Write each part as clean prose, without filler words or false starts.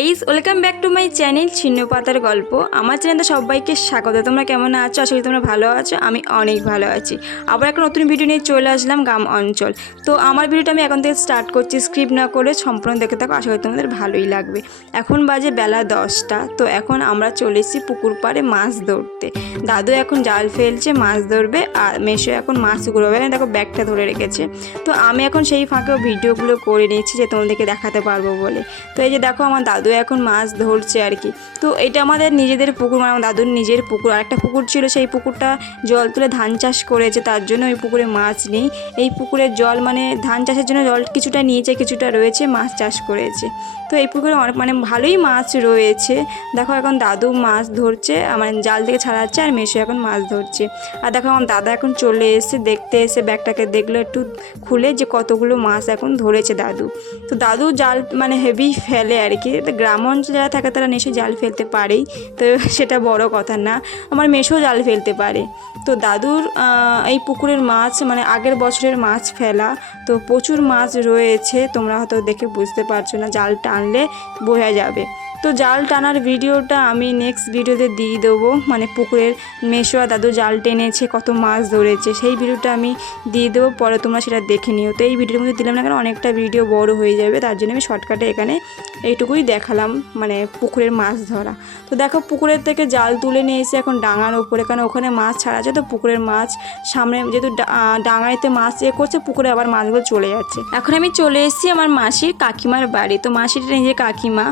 Guys, welcome back to my channel ছিন্ন পাতার গল্প। আমার চ্যানেলটা সবাইকে স্বাগত। তোমরা কেমন আছো? আশা করি তোমরা ভালো আছো। আমি অনেক ভালো আছি। আবার একটা নতুন ভিডিও নিয়ে চলে আসলাম, গ্রাম অঞ্চল। তো আমার ভিডিওটা আমি এখন থেকে স্টার্ট করছি, স্ক্রিপ্ট না করে সম্পূর্ণ দেখে থাকো। আশা করি তোমাদের ভালোই লাগবে। এখন বাজে বেলা 10টা। তো এখন আমরা চলে এসেছি পুকুর পাড়ে মাছ ধরতে। দাদু এখন জাল ফেলছে, মাছ ধরবে, আর মেশো এখন মাছ ঘুরবে। দেখো ব্যাগটা ধরে রেখেছে। তো আমি এখন সেই ফাঁকেও ভিডিওগুলো করে নিচ্ছি যে তোমাদেরকে দেখাতে পারবো বলে। তো এই যে দেখো আমার দাদু এখন মাছ ধরছে আর কি। তো এটা আমাদের নিজেদের পুকুর, মানে আমার দাদুর নিজের পুকুর। আরেকটা পুকুর ছিল, সেই পুকুরটা জল তুলে ধান চাষ করেছে, তার জন্য ওই পুকুরে মাছ নেই। এই পুকুরের জল মানে ধান চাষের জন্য জল কিছুটা নিয়েছে, কিছুটা রয়েছে, মাছ চাষ করেছে। তো এই পুকুরে অনেক মানে ভালোই মাছ রয়েছে। দেখো এখন দাদু মাছ ধরছে, মানে জাল থেকে ছাড়াচ্ছে, আর মেশো এখন মাছ ধরছে। আর দেখো আমার দাদা এখন চলে এসে দেখতে এসে ব্যাগটাকে দেখলো একটু খুলে যে কতগুলো মাছ এখন ধরেছে দাদু। তো দাদু জাল মানে হেভি ফেলে আর কি। গ্রাম অঞ্চলে যারা থাকে তারা নিশ্চয়ই জাল ফেলতে পারেই, তো সেটা বড় কথা না। আমার মেশো জাল ফেলতে পারে। তো দাদুর এই পুকুরের মাছ মানে আগের বছরের মাছ ফেলা, তো প্রচুর মাছ রয়েছে। তোমরা হয়তো দেখে বুঝতে পারছো না, জাল টানলে বোঝা যাবে। তো জাল টানার ভিডিওটা আমি নেক্সট ভিডিওতে দিয়ে দেবো, মানে পুকুরের মেশো আর দাদু জাল টেনেছে, কত মাছ ধরেছে, সেই ভিডিওটা আমি দিয়ে দেবো, পরে তোমরা সেটা দেখে নিও। তো এই ভিডিওর মধ্যে দিলাম না, কারণ অনেকটা ভিডিও বড় হয়ে যাবে, তার জন্য আমি শর্টকাটে এখানে এইটুকুই দেখালাম, মানে পুকুরের মাছ ধরা। তো দেখো পুকুরের থেকে জাল তুলে নিয়ে এসে এখন ডাঙার ওপরে, কারণ ওখানে মাছ ছাড়া আছে। তো পুকুরের মাছ সামনে যেহেতু ডাঙাইতে মাছ করছে, পুকুরে আবার মাছগুলো চলে যাচ্ছে। এখন আমি চলে এসেছি আমার মাসির কাকিমার বাড়ি। তো মাসির নিজের কাকিমা,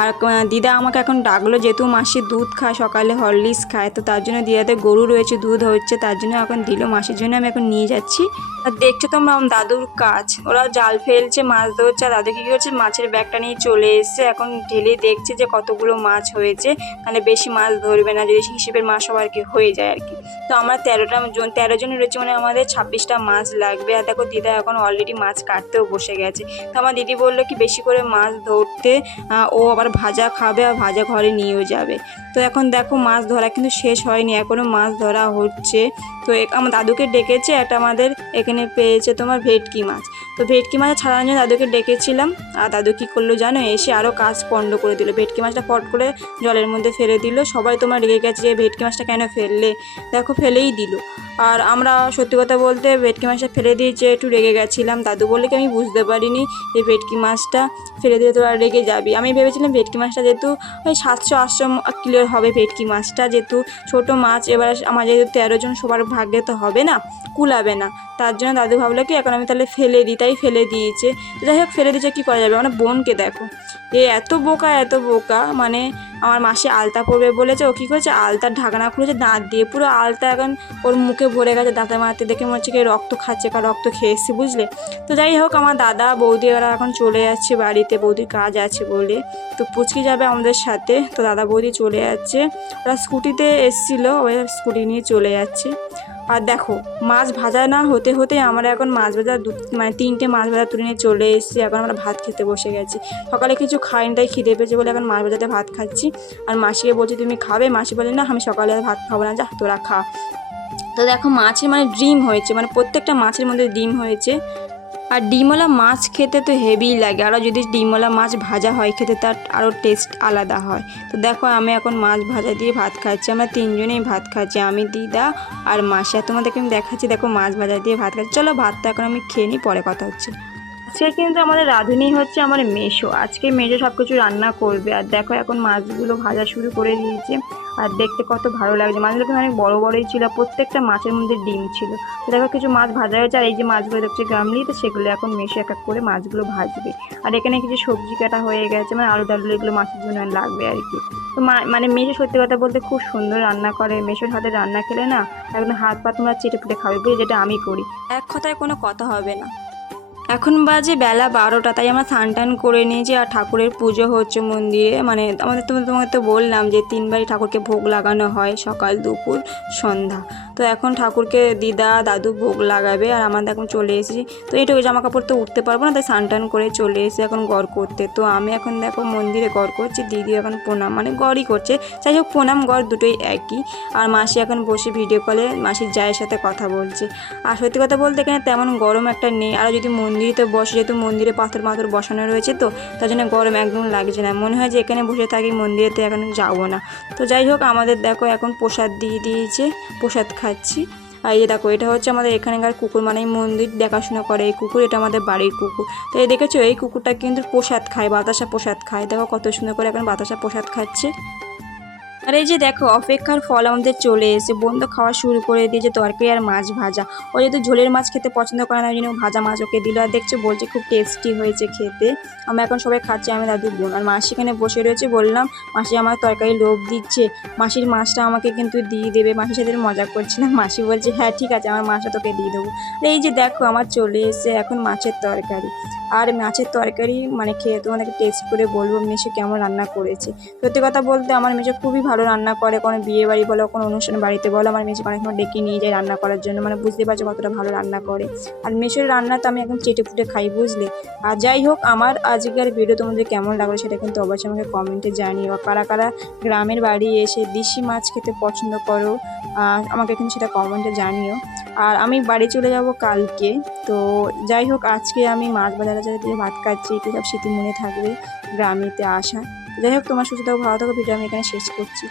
আর দিদা আমাকে এখন ডাকলো, যেহেতু মাসি দুধ খায়, সকালে হরলিক্স খায়। তো তার জন্য দিদাতে গরু রয়েছে, দুধ হচ্ছে, তার জন্য এখন দিল। মাসির জন্য আমি এখন নিয়ে যাচ্ছি। আর দেখছো তোমরা দাদুর কাজ, ওরা জাল ফেলছে, মাছ ধরছে, আর দাদু কী করছে, মাছের ব্যাগটা নিয়ে চলে এসছে। এখন ঢেলে দেখছে যে কতগুলো মাছ হয়েছে, মানে বেশি মাছ ধরবে না, যদি হিসেবের মাছ সবার কি হয়ে যায় আর কি। তো আমরা 13 জন রয়েছে, মানে আমাদের 26টা মাছ লাগবে। আর দেখো দিদা এখন অলরেডি মাছ কাটতেও বসে গেছে। তো আমার দিদি বললো কি বেশি করে মাছ ধরতে, ও আবার ভাজা খাবে, আর ভাজা ঘরে নিয়েও যাবে। তো এখন দেখো মাছ ধরা কিন্তু শেষ হয়নি, এখনও মাছ ধরা হচ্ছে। তো আমার দাদুকে ডেকেছে, একটা আমাদের এখানে পেয়েছে তোমার ভেটকি মাছ। তো ভেটকি মাছ ছাড়ানোর জন্য দাদুকে ডেকেছিলাম, আর দাদু কী করলো জানো, এসে আরও কাজ পণ্ড করে দিল। ভেটকি মাছটা ফট করে জলের মধ্যে ফেলে দিল। সবাই তোমার রেগে গেছে যে ভেটকি মাছটা কেন ফেললে, দেখো ফেলেই দিল। আর আমরা সত্যি কথা বলতে ভেটকি মাছটা ফেলে দিয়েছে, একটু রেগে গেছিলাম। দাদু বললে কি আমি বুঝতে পারিনি যে ভেটকি মাছটা ফেলে দিলে তোরা রেগে যাবি। আমি ভেবেছিলাম ভেটকি মাছটা যেহেতু ওই 700-800 কিলোর হবে ভেটকি মাছটা, যেহেতু ছোটো মাছ, এবার আমার যেহেতু 13 জন সবার ভাগ্যে তো হবে না, কুলাবে না, তার জন্য দাদু ভাবলো কি এখন আমি তাহলে ফেলে দিই, তাই ফেলে দিয়েছে। তো যাই হোক ফেলে দিয়েছে, কী করা যাবে। আমার বোনকে দেখো, এত বোকা, মানে আমার মাসি আলতা পরবে বলেছে, ও কী করেছে, আলতার ঢাকনা খুলেছে দাঁত দিয়ে, পুরো আলতা এখন ওর মুখে ভরে গেছে, দাঁতে মারতে দেখে মনে হচ্ছে কি রক্ত খাচ্ছে, রক্ত খেয়েছে, বুঝলে। তো যাই হোক আমার দাদা বৌদি ওরা এখন চলে যাচ্ছে বাড়িতে, বৌদির কাজ আছে বলে। তো পুচকি যাবে আমাদের সাথে, তো দাদা বৌদি চলে যাচ্ছে। ওরা স্কুটিতে এসেছিলো, ওই স্কুটি নিয়ে চলে যাচ্ছে। আর দেখো মাছ ভাজা না হতে হতে আমরা এখন মাছ ভাজা মানে 3টে মাছ ভাজা তুলে নিয়ে চলে এসেছি। এখন আমরা ভাত খেতে বসে গেছি। সকালে কিছু খাইনি, তাই খিদে পেয়েছে বলে এখন মাছ ভাজাতে ভাত খাচ্ছি। আর মাসিকে বলছি তুমি খাবে, মাসি বলে না আমি সকালে আর ভাত খাবো না, যা তোরা খা। তো দেখো মাছের মানে ডিম হয়েছে, মানে প্রত্যেকটা মাছের মধ্যে ডিম হয়েছে। আর ডিমওয়ালা মাছ খেতে তো হেভিই লাগে, আরও যদি ডিমওয়ালা মাছ ভাজা হয় খেতে তার আরও টেস্ট আলাদা হয়। তো দেখো আমি এখন মাছ ভাজা দিয়ে ভাত খাচ্ছি, আমরা 3জনেই ভাত খাচ্ছি, আমি, দিদা আর মাসি। আর তোমাদেরকে আমি দেখাচ্ছি, দেখো মাছ ভাজা দিয়ে ভাত খাচ্ছি। চলো ভাতটা এখন আমি খেয়ে নিই, পরে কথা হচ্ছে। আজকে কিন্তু আমাদের রাঁধুনি হচ্ছে আমার মেশো। আজকে মেশো সব কিছু রান্না করবে। আর দেখো এখন মাছগুলো ভাজা শুরু করে দিয়েছে, আর দেখতে কত ভালো লাগছে। মাছগুলো কিন্তু অনেক বড় বড়ই ছিল, প্রত্যেকটা মাছের মধ্যে ডিম ছিল। তো দেখো কিছু মাছ ভাজা হয়েছে, আর এই যে মাছগুলো দেখছে গামলি, তো সেগুলো এখন মেশো এক এক করে মাছগুলো ভাজবে। আর এখানে কিছু সবজি কাটা হয়ে গেছে, মানে আলু টালু এগুলো মাছের জন্য লাগবে আর কি। তো মানে মেশো সত্যি কথা বলতে খুব সুন্দর রান্না করে। মেশোর হাতে রান্না খেলে না একদম হাত পা তোমরা চেটে পুটে খাবে, বুঝলি, যেটা আমি করি। এক কথায় কোনো কথা হবে না। এখন বাজে বেলা 12টা, তাই আমরা স্নান টান করে নিয়েছি। আর ঠাকুরের পুজো হচ্ছে মন্দিরে, মানে তোমাকে তো বললাম যে 3বারই ঠাকুরকে ভোগ লাগানো হয়, সকাল, দুপুর, সন্ধ্যা। তো এখন ঠাকুরকে দিদা দাদু ভোগ লাগাবে, আর আমরা এখন চলে এসেছি। তো এইটুকু জামা কাপড় তো উঠতে পারবো না, তাই স্নান টান করে চলে এসেছি এখন গড় করতে। তো আমি এখন দেখো মন্দিরে গড় করছি, দিদি এখন প্রণাম মানে গড়ই করছে। যাই হোক প্রণাম গড় দুটোই একই। আর মাসি এখন বসে ভিডিও কলে মাসির জায়ের সাথে কথা বলছে। আর সত্যি কথা বলতে এখানে তেমন গরম একটা নেই, আর যদি মন্দিরেতে বসে, যেহেতু মন্দিরে পাথর মাথর বসানো রয়েছে তো তার জন্য গরম একদম লাগছে না, মনে হয় যে এখানে বসে থাকি, মন্দিরেতে এখন যাবো না। তো যাই হোক, আমাদের দেখো এখন প্রসাদ দিয়ে দিয়েছে, প্রসাদ খাচ্ছি। আর এই যে দেখো, এটা হচ্ছে আমাদের এখানকার কুকুর, মানে এই মন্দির দেখাশোনা করে এই কুকুর, এটা আমাদের বাড়ির কুকুর। তো এই দেখেছো, এই কুকুরটা কিন্তু প্রসাদ খায়, বাতাসা প্রসাদ খায়, দেখো কত সুন্দর করে এখন বাতাসা প্রসাদ খাচ্ছে। আর এই যে দেখো, অপেক্ষার ফল আমাদের চলে এসে, বন্ধু খাওয়া শুরু করে দিয়েছে তরকারি আর মাছ ভাজা। ও যেহেতু ঝোলের মাছ খেতে পছন্দ করে না, ওই জন্য ভাজা মাছ ওকে দিল। আর দেখছো, বলছে খুব টেস্টি হয়েছে খেতে। আমরা এখন সবাই খাচ্ছি, আমি দাদু বোন। আর মাসি এখানে বসে রয়েছে, বললাম মাসি আমার তরকারি লোভ দিচ্ছে, মাসির মাছটা আমাকে কিন্তু দিয়ে দেবে। মাসির সাথে মজা করছিলাম, মাসি বলছে হ্যাঁ ঠিক আছে, আমার মাছটা তোকে দিয়ে দেবো। এই যে দেখো, আমার চলে এসে এখন মাছের তরকারি। আর মাছের তরকারি মানে খেয়ে তোমাদেরকে টেস্ট করে বলবো মেশো কেমন রান্না করেছে। সত্যি কথা বলতে আমার মেজো খুবই ভালো রান্না করে, কোনো বিয়ে বাড়ি বলো, কোনো অনুষ্ঠান বাড়িতে বলো, আমার মেজো অনেক সময় ডেকে নিয়ে যায় রান্না করার জন্য, মানে বুঝতে পারছো কতটা ভালো রান্না করে। আর মেশোর রান্না তো আমি একদম চেটে ফুটে খাই, বুঝলে। আর যাই হোক, আমার আজকের ভিডিও তোমাদের কেমন লাগলো সেটা কিন্তু অবশ্যই আমাকে কমেন্টে জানিও। কারা কারা গ্রামের বাড়ি এসে দেশি মাছ খেতে পছন্দ করো আমাকে কিন্তু সেটা কমেন্টে জানিও। আর আমি বাড়ি চলে যাব কালকে। তো যাই হোক, আজকে আমি মাছ বাজারে দিয়ে ভাত খাচ্ছি, একটু সব স্মৃতি মনে থাকবে গ্রামেতে আসা। যাই হোক, তোমার সুস্থ থাকো, ভালো থাকো, ভিডিও আমি এখানে শেষ করছি।